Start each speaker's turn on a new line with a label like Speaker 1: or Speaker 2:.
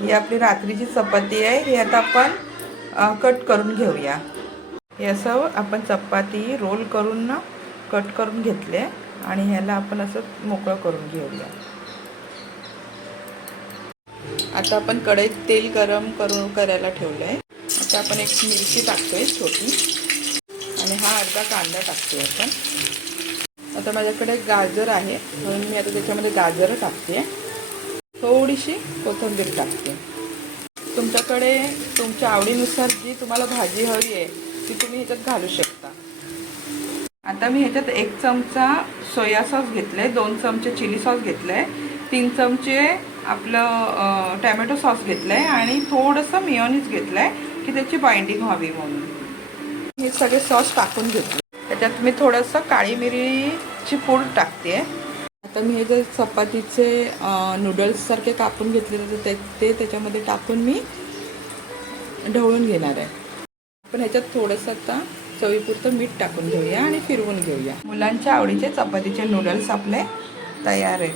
Speaker 1: ही आपली रात्रीची चपाती आहे. ही आता आपण कट करून घेऊया. हे असं आपण चपाती रोल करून ना कट करून घेतले आणि ह्याला आपण असं मोकळं करून घेऊया. आता आपण कढईत तेल गरम करून करायला ठेवलं आहे आता आपण एक मिरची टाकतोय छोटी. आणि हा अर्धा कांदा टाकतोय आपण. आता माझ्याकडे गाजर आहे. म्हणून मी आता त्याच्यामध्ये गाजर टाकते. थोडीशी कोथिंबीर टाकते. तुमच्याकडे तुमच्या आवडीनुसार जी तुम्हाला भाजी हवी आहे ती तुम्ही ह्याच्यात घालू शकता. आता मी ह्याच्यात एक चमचा सोया सॉस घेतलं आहे दोन चमचे चिली सॉस घेतलं आहे तीन चमचे आपलं टॅमॅटो सॉस घेतलं आहे आणि थोडंसं मिओनीज घेतलं आहे की त्याची बाइंडिंग व्हावी म्हणून. हे सगळे सॉस टाकून घेतले. त्याच्यात मी थोडंसं काळी मिरीची पूड टाकते. तर मी हे जर चपातीचे नूडल्ससारखे कापून घेतलेले तर ते ते त्याच्यामध्ये टाकून मी ढवळून घेणार आहे. पण ह्याच्यात थोडंसं आता चवीपुरतं मीठ टाकून घेऊया आणि फिरवून घेऊया. मुलांच्या आवडीचे चपातीचे नूडल्स आपले तयार आहेत.